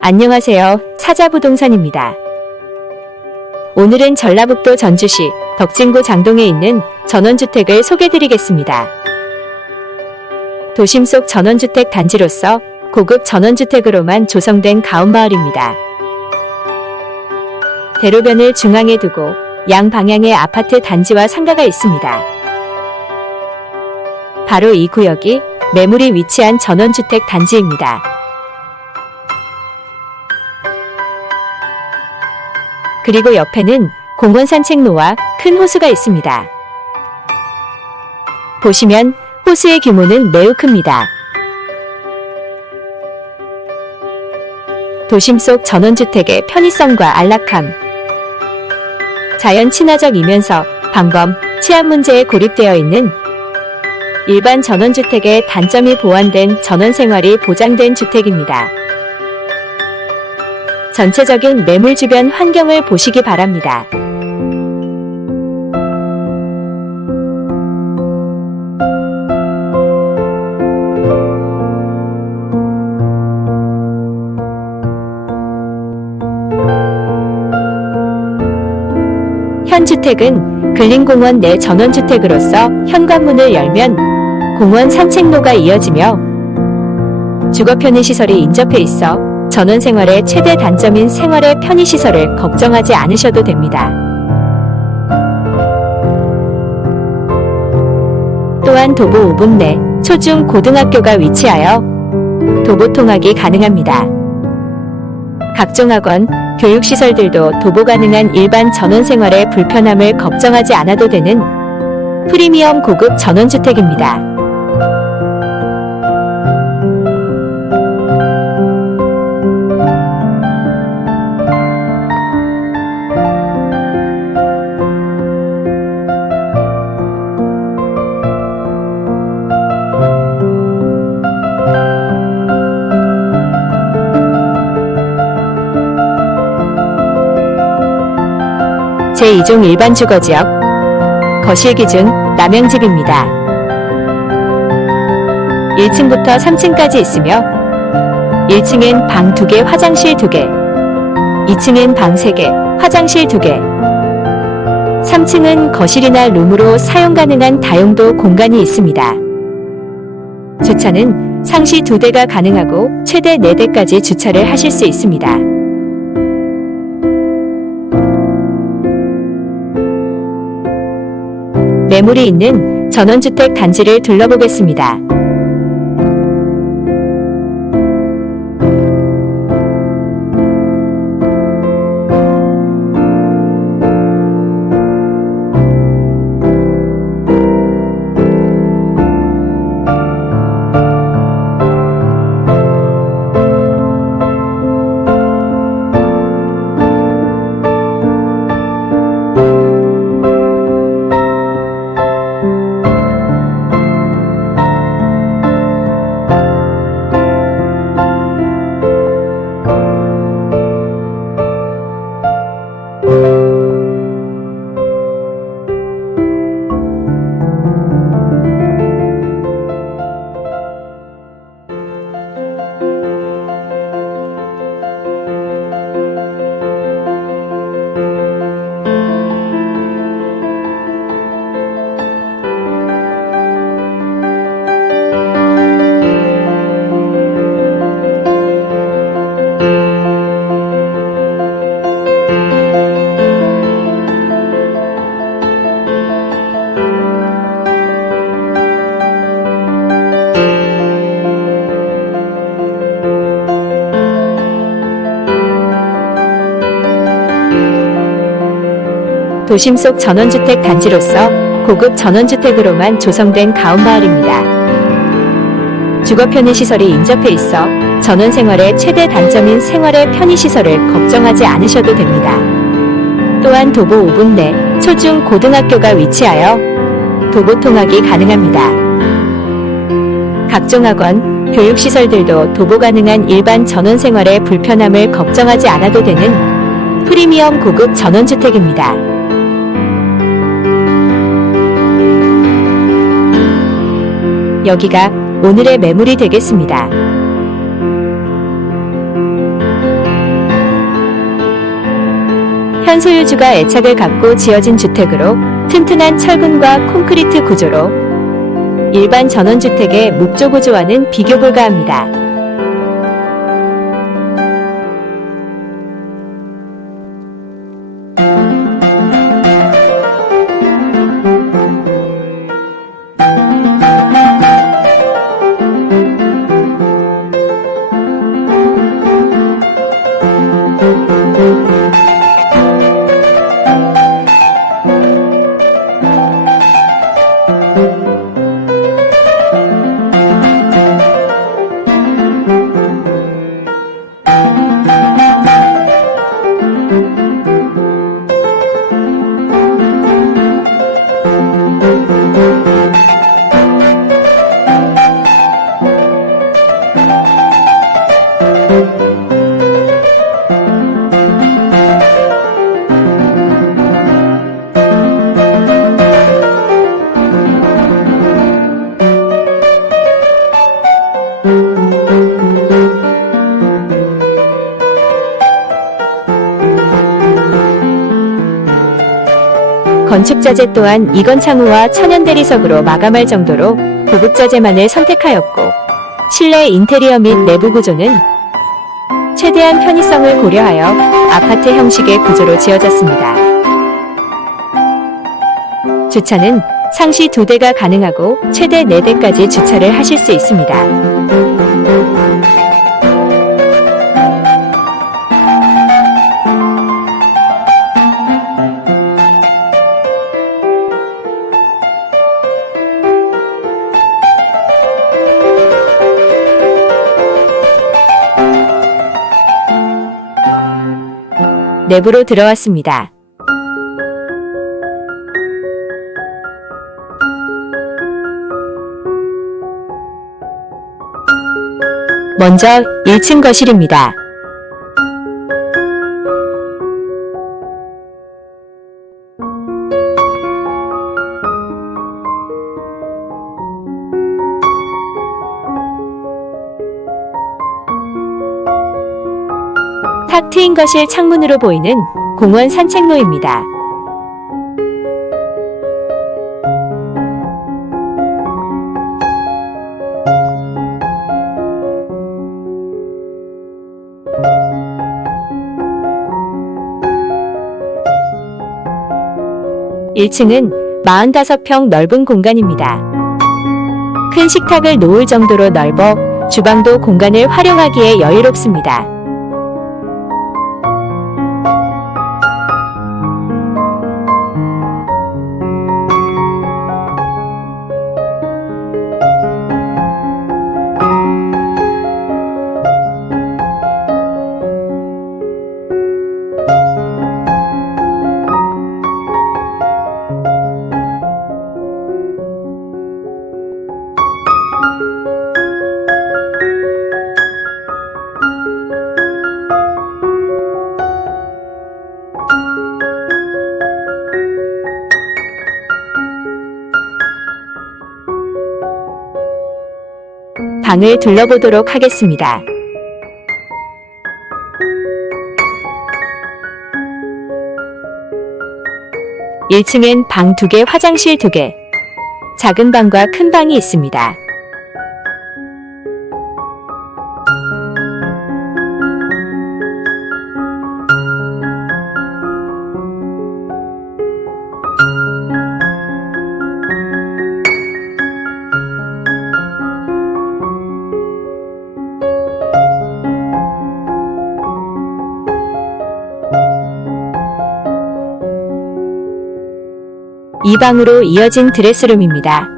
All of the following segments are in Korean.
안녕하세요. 사자부동산입니다. 오늘은 전라북도 전주시 덕진구 장동에 있는 전원주택을 소개드리겠습니다. 도심 속 전원주택 단지로서 고급 전원주택으로만 조성된 가운마을입니다. 대로변을 중앙에 두고 양 방향의 아파트 단지와 상가가 있습니다. 바로 이 구역이 매물이 위치한 전원주택 단지입니다. 그리고 옆에는 공원 산책로와 큰 호수가 있습니다. 보시면 호수의 규모는 매우 큽니다. 도심 속 전원주택의 편의성과 안락함, 자연 친화적이면서 방범, 치안 문제에 고립되어 있는 일반 전원주택의 단점이 보완된 전원생활이 보장된 주택입니다. 전체적인 매물 주변 환경을 보시기 바랍니다. 현 주택은 근린공원 내 전원주택으로서 현관문을 열면 공원 산책로가 이어지며 주거 편의 시설이 인접해 있어 전원 생활의 최대 단점인 생활의 편의 시설을 걱정하지 않으셔도 됩니다. 또한 도보 5분 내 초중 고등학교가 위치하여 도보 통학이 가능합니다. 각종 학원, 교육시설들도 도보 가능한 일반 전원 생활의 불편함을 걱정하지 않아도 되는 프리미엄 고급 전원주택입니다. 제2종 일반 주거지역 거실 기준 남양집입니다. 1층부터 3층까지 있으며 1층엔 방 2개, 화장실 2개, 2층엔 방 3개, 화장실 2개, 3층은 거실이나 룸으로 사용 가능한 다용도 공간이 있습니다. 주차는 상시 2대가 가능하고 최대 4대까지 주차를 하실 수 있습니다. 매물이 있는 전원주택 단지를 둘러보겠습니다. 도심 속 전원주택 단지로서 고급 전원주택으로만 조성된 가운마을입니다. 주거 편의 시설이 인접해 있어 전원 생활의 최대 단점인 생활의 편의 시설을 걱정하지 않으셔도 됩니다. 또한 도보 5분 내 초중 고등학교가 위치하여 도보 통학이 가능합니다. 각종 학원, 교육시설들도 도보 가능한 일반 전원 생활의 불편함을 걱정하지 않아도 되는 프리미엄 고급 전원주택입니다. 여기가 오늘의 매물이 되겠습니다. 현 소유주가 애착을 갖고 지어진 주택으로 튼튼한 철근과 콘크리트 구조로 일반 전원주택의 목조 구조와는 비교 불가합니다. 건축자재 또한 이건창호와 천연대리석으로 마감할 정도로 고급자재만을 선택하였고 실내 인테리어 및 내부 구조는 최대한 편의성을 고려하여 아파트 형식의 구조로 지어졌습니다. 주차는 상시 2대가 가능하고 최대 4대까지 주차를 하실 수 있습니다. 내부로 들어왔습니다. 먼저 1층 거실입니다. 탁 트인 거실 창문으로 보이는 공원 산책로입니다. 일층은 45평 넓은 공간입니다. 큰 식탁을 놓을 정도로 넓어 주방도 공간을 활용하기에 여유롭습니다. 방을 둘러보도록 하겠습니다. 일층엔 방두 개, 화장실 두 개, 작은 방과 큰 방이 있습니다. 이 방으로 이어진 드레스룸입니다.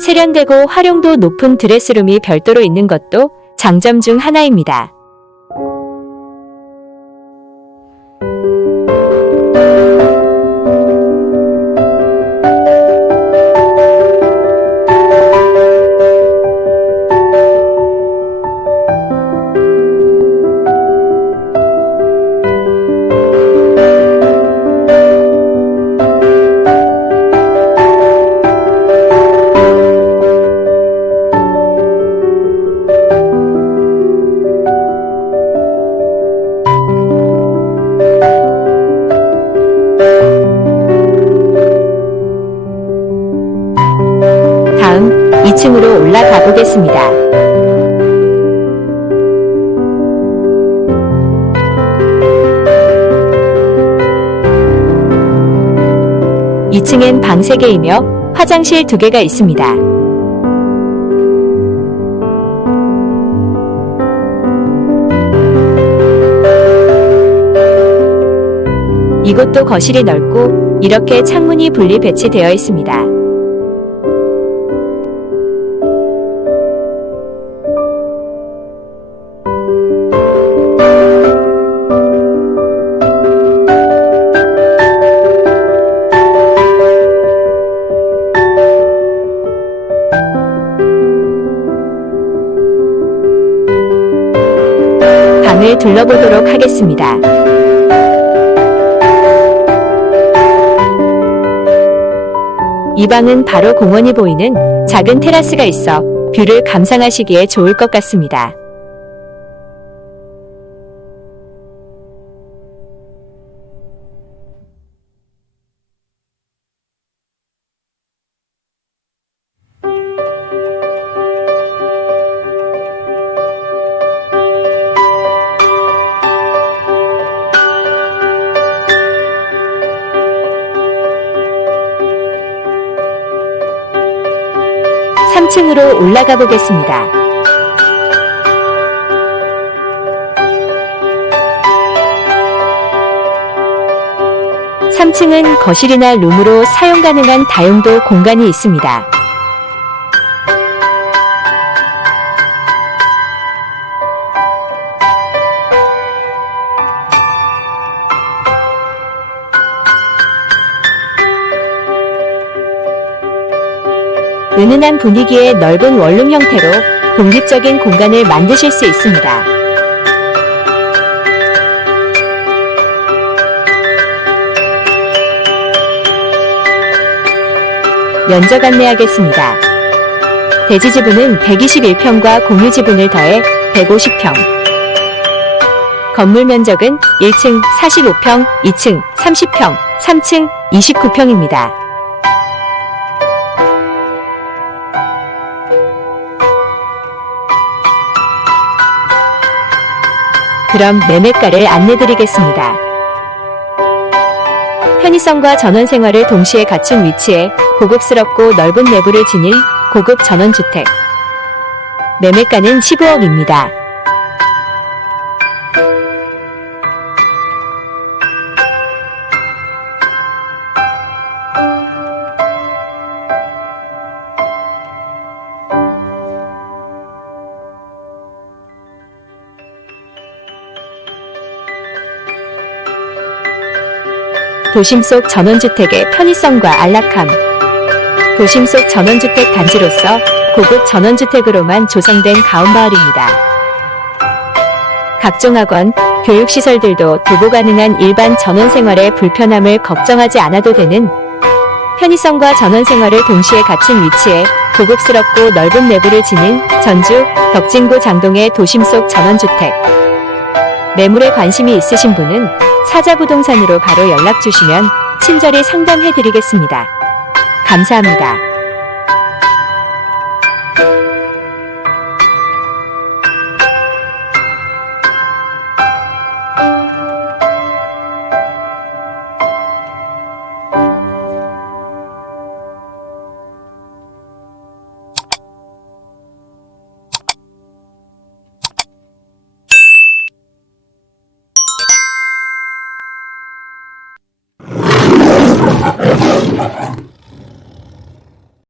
세련되고 활용도 높은 드레스룸이 별도로 있는 것도 장점 중 하나입니다. 2층엔 방 3개이며 화장실 2개가 있습니다. 이곳도 거실이 넓고 이렇게 창문이 분리 배치되어 있습니다. 방을 둘러보도록 하겠습니다. 이 방은 바로 공원이 보이는 작은 테라스가 있어 뷰를 감상하시기에 좋을 것 같습니다. 삼층으로 올라가 보겠습니다. 삼층은 거실이나 룸으로 사용 가능한 다용도 공간이 있습니다. 은은한 분위기의 넓은 원룸 형태로 독립적인 공간을 만드실 수 있습니다. 면적 안내하겠습니다. 대지 지분은 121평과 공유 지분을 더해 150평. 건물 면적은 1층 45평, 2층 30평, 3층 29평입니다. 그럼 매매가를 안내드리겠습니다. 편의성과 전원 생활을 동시에 갖춘 위치에 고급스럽고 넓은 내부를 지닌 고급 전원주택. 매매가는 15억입니다. 도심 속 전원주택의 편의성과 안락함. 도심 속 전원주택 단지로서 고급 전원주택으로만 조성된 가온마을입니다. 각종 학원, 교육시설들도 도보 가능한 일반 전원생활의 불편함을 걱정하지 않아도 되는 편의성과 전원생활을 동시에 갖춘 위치에 고급스럽고 넓은 내부를 지닌 전주 덕진구 장동의 도심 속 전원주택. 매물에 관심이 있으신 분은 사자부동산으로 바로 연락 주시면 친절히 상담해 드리겠습니다. 감사합니다.